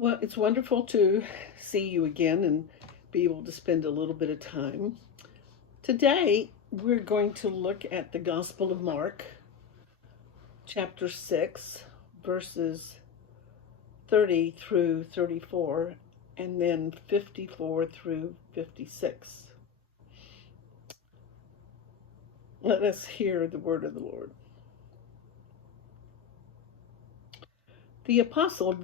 Well, it's wonderful to see you again and be able to spend a little bit of time. Today, we're going to look at the Gospel of Mark, chapter 6, verses 30 through 34, and then 54 through 56. Let us hear the word of the Lord. The apostles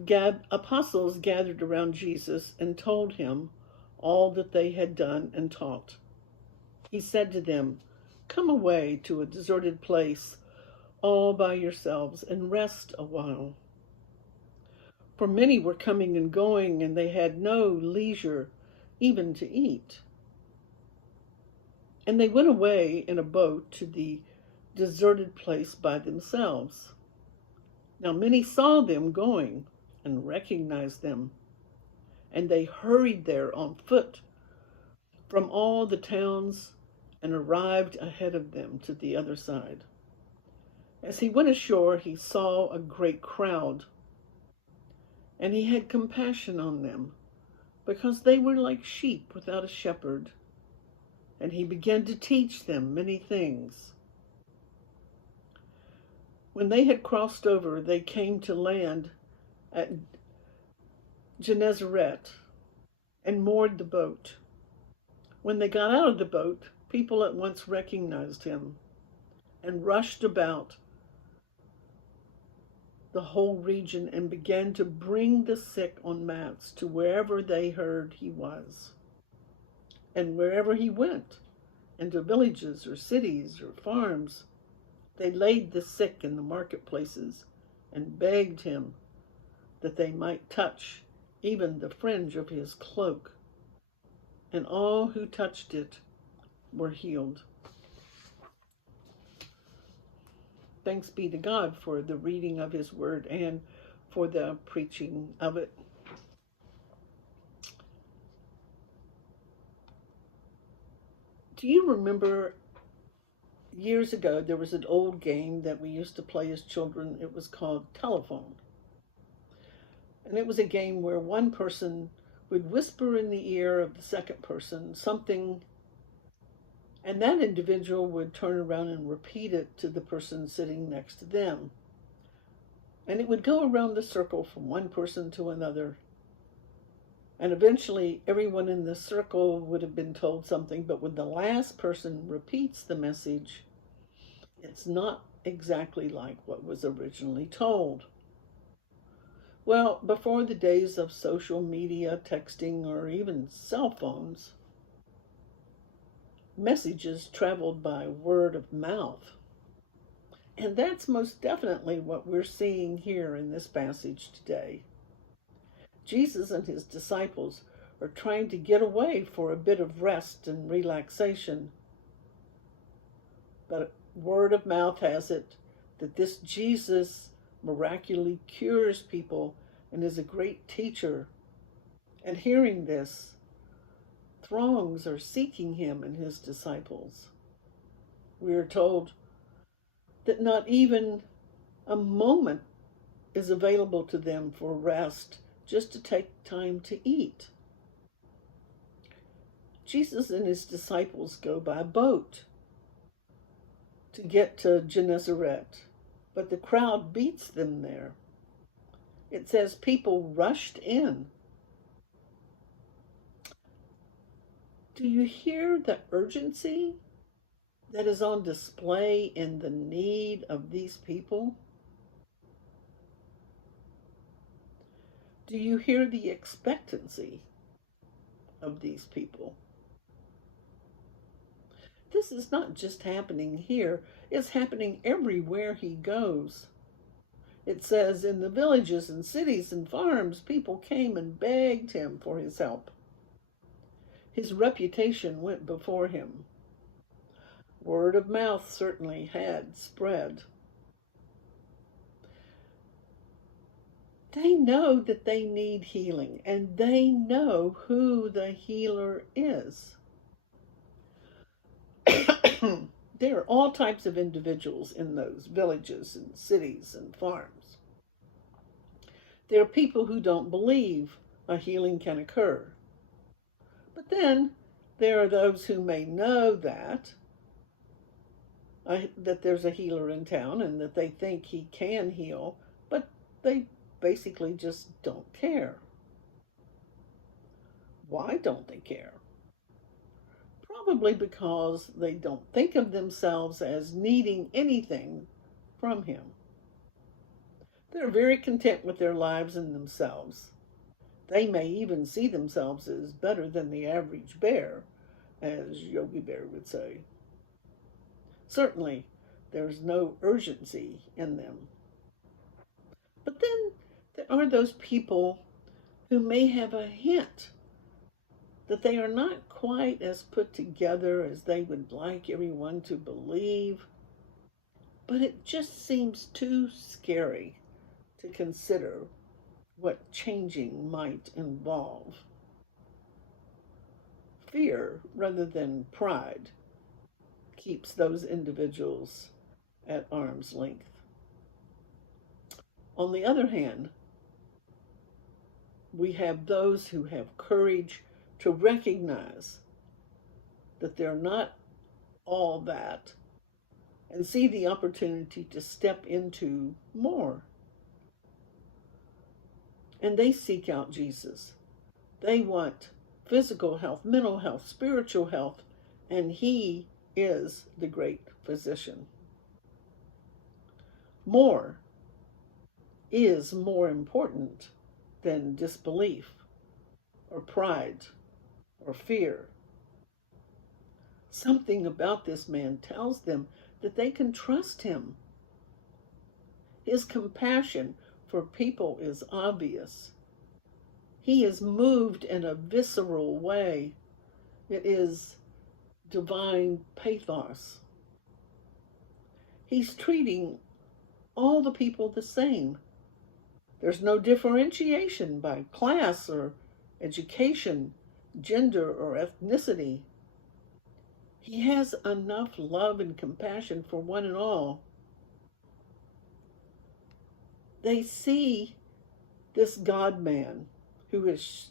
gathered around Jesus and told him all that they had done and taught. He said to them, "Come away to a deserted place all by yourselves and rest a while." For many were coming and going, and they had no leisure even to eat. And they went away in a boat to the deserted place by themselves. Now many saw them going and recognized them, and they hurried there on foot from all the towns and arrived ahead of them to the other side. As he went ashore, he saw a great crowd, and he had compassion on them, because they were like sheep without a shepherd, and he began to teach them many things. When they had crossed over, they came to land at Gennesaret and moored the boat. When they got out of the boat, people at once recognized him and rushed about the whole region and began to bring the sick on mats to wherever they heard he was. And wherever he went, into villages or cities or farms, they laid the sick in the marketplaces and begged him that they might touch even the fringe of his cloak. And all who touched it were healed. Thanks be to God for the reading of his word and for the preaching of it. Do you remember years ago there was an old game that we used to play as children? It was called telephone. And it was a game where one person would whisper in the ear of the second person something, and that individual would turn around and repeat it to the person sitting next to them. And it would go around the circle from one person to another. And eventually everyone in the circle would have been told something, but when the last person repeats the message, it's not exactly like what was originally told. Well, before the days of social media, texting, or even cell phones, messages traveled by word of mouth. And that's most definitely what we're seeing here in this passage today. Jesus and his disciples are trying to get away for a bit of rest and relaxation. But word of mouth has it that this Jesus miraculously cures people and is a great teacher. And hearing this, throngs are seeking him and his disciples. We are told that not even a moment is available to them for rest, just to take time to eat. Jesus and his disciples go by boat to get to Gennesaret, but the crowd beats them there. It says people rushed in. Do you hear the urgency that is on display in the need of these people? Do you hear the expectancy of these people? This is not just happening here, it's happening everywhere he goes. It says in the villages and cities and farms, people came and begged him for his help. His reputation went before him. Word of mouth certainly had spread. They know that they need healing, and they know who the healer is. There are all types of individuals in those villages and cities and farms. There are people who don't believe a healing can occur. But then there are those who may know that there's a healer in town and that they think he can heal, but they basically just don't care. Why don't they care? Probably because they don't think of themselves as needing anything from him. They're very content with their lives and themselves. They may even see themselves as better than the average bear, as Yogi Bear would say. Certainly, there's no urgency in them. But then there are those people who may have a hint that they are not quite as put together as they would like everyone to believe, but it just seems too scary to consider what changing might involve. Fear, rather than pride, keeps those individuals at arm's length. On the other hand, we have those who have courage to recognize that they're not all that and see the opportunity to step into more. And they seek out Jesus. They want physical health, mental health, spiritual health, and he is the great physician. More is more important than disbelief or pride or fear. Something about this man tells them that they can trust him. His compassion for people is obvious. He is moved in a visceral way. It is divine pathos. He's treating all the people the same. There's no differentiation by class or education, gender or ethnicity. He has enough love and compassion for one and all. They see this God-man who is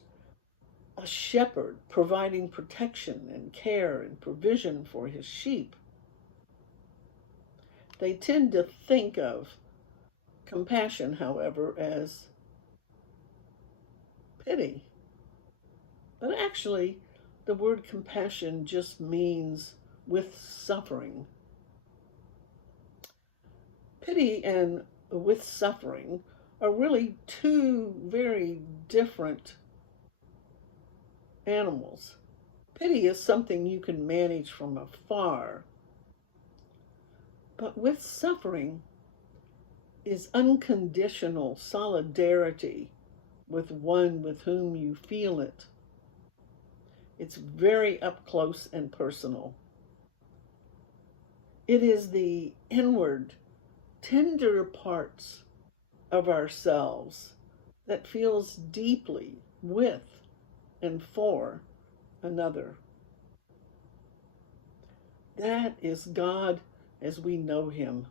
a shepherd providing protection and care and provision for his sheep. They tend to think of compassion, however, as pity. But actually, the word compassion just means with suffering. Pity and with suffering are really two very different animals. Pity is something you can manage from afar, but with suffering is unconditional solidarity with one with whom you feel it. It's very up close and personal. It is the inward, tender parts of ourselves that feels deeply with and for another. That is God as we know him.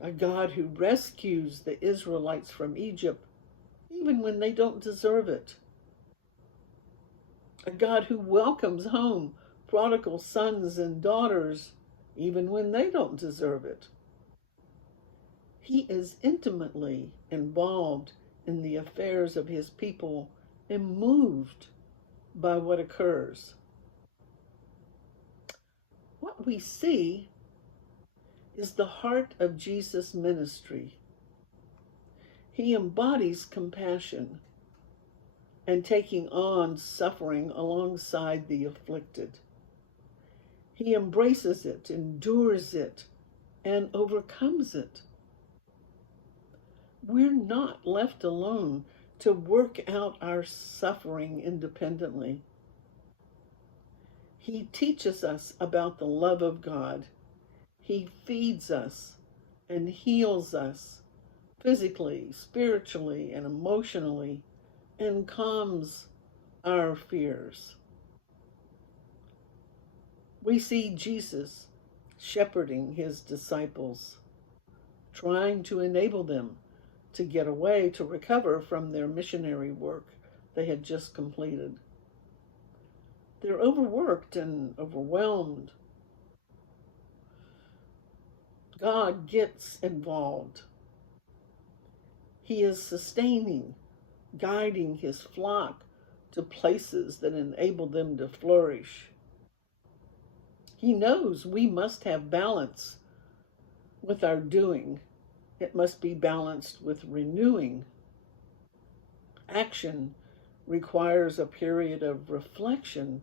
A God who rescues the Israelites from Egypt even when they don't deserve it. A God who welcomes home prodigal sons and daughters even when they don't deserve it. He is intimately involved in the affairs of his people and moved by what occurs. What we see is the heart of Jesus' ministry. He embodies compassion and taking on suffering alongside the afflicted. He embraces it, endures it, and overcomes it. We're not left alone to work out our suffering independently. He teaches us about the love of God. He feeds us and heals us physically, spiritually, and emotionally, and calms our fears. We see Jesus shepherding his disciples, trying to enable them to get away to recover from their missionary work they had just completed. They're overworked and overwhelmed. God gets involved. He is sustaining, guiding his flock to places that enable them to flourish. He knows we must have balance with our doing. It must be balanced with renewing. Action requires a period of reflection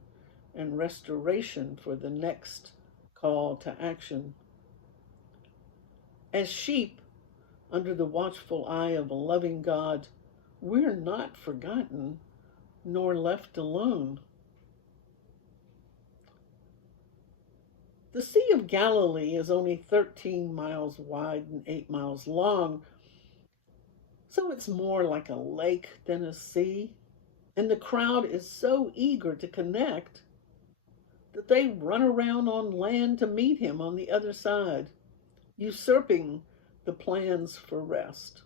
and restoration for the next call to action. As sheep under the watchful eye of a loving God, we're not forgotten nor left alone. The Sea of Galilee is only 13 miles wide and 8 miles long, so it's more like a lake than a sea. And the crowd is so eager to connect that they run around on land to meet him on the other side, usurping the plans for rest.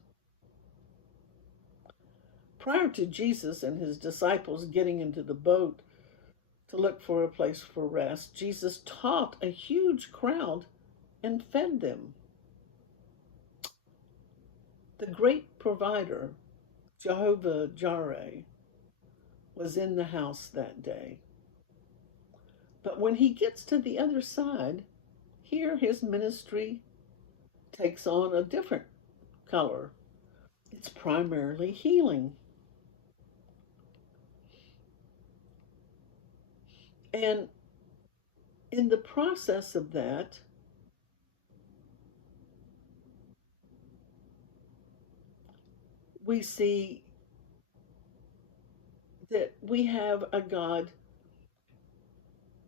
Prior to Jesus and his disciples getting into the boat to look for a place for rest, Jesus taught a huge crowd and fed them. The great provider, Jehovah Jireh, was in the house that day. But when he gets to the other side, here his ministry takes on a different color. It's primarily healing. And in the process of that, we see that we have a God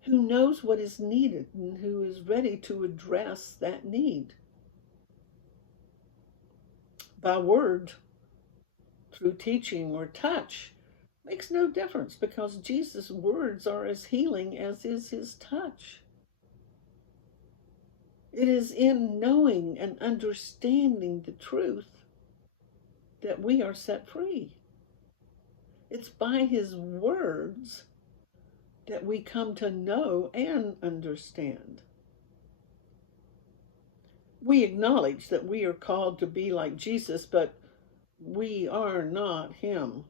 who knows what is needed and who is ready to address that need. By word, through teaching or touch, makes no difference because Jesus' words are as healing as is his touch. It is in knowing and understanding the truth that we are set free. It's by his words that we come to know and understand. We acknowledge that we are called to be like Jesus, but we are not him.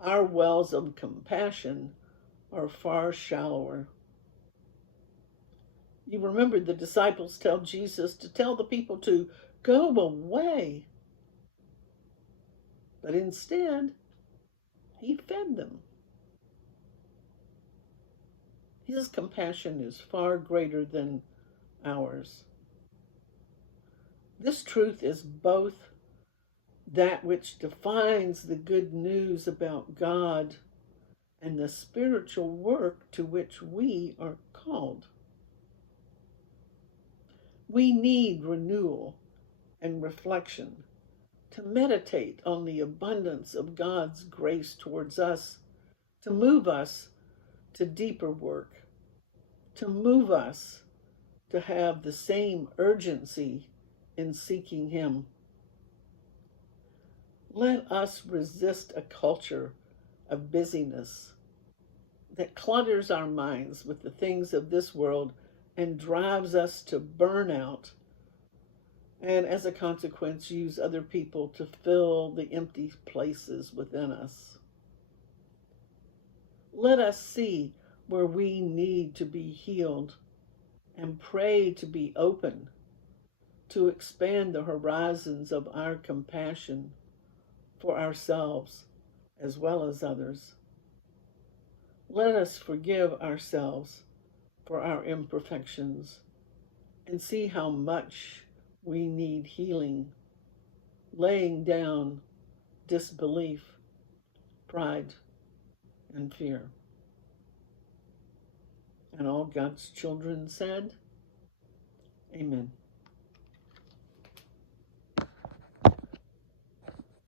Our wells of compassion are far shallower. You remember the disciples tell Jesus to tell the people to go away. But instead, he fed them. His compassion is far greater than ours. This truth is both that which defines the good news about God and the spiritual work to which we are called. We need renewal and reflection to meditate on the abundance of God's grace towards us, to move us to deeper work, to move us to have the same urgency in seeking him. Let us resist a culture of busyness that clutters our minds with the things of this world and drives us to burnout, and as a consequence, use other people to fill the empty places within us. Let us see where we need to be healed and pray to be open to expand the horizons of our compassion for ourselves as well as others. Let us forgive ourselves for our imperfections and see how much we need healing, laying down disbelief, pride, and fear. And all God's children said, Amen.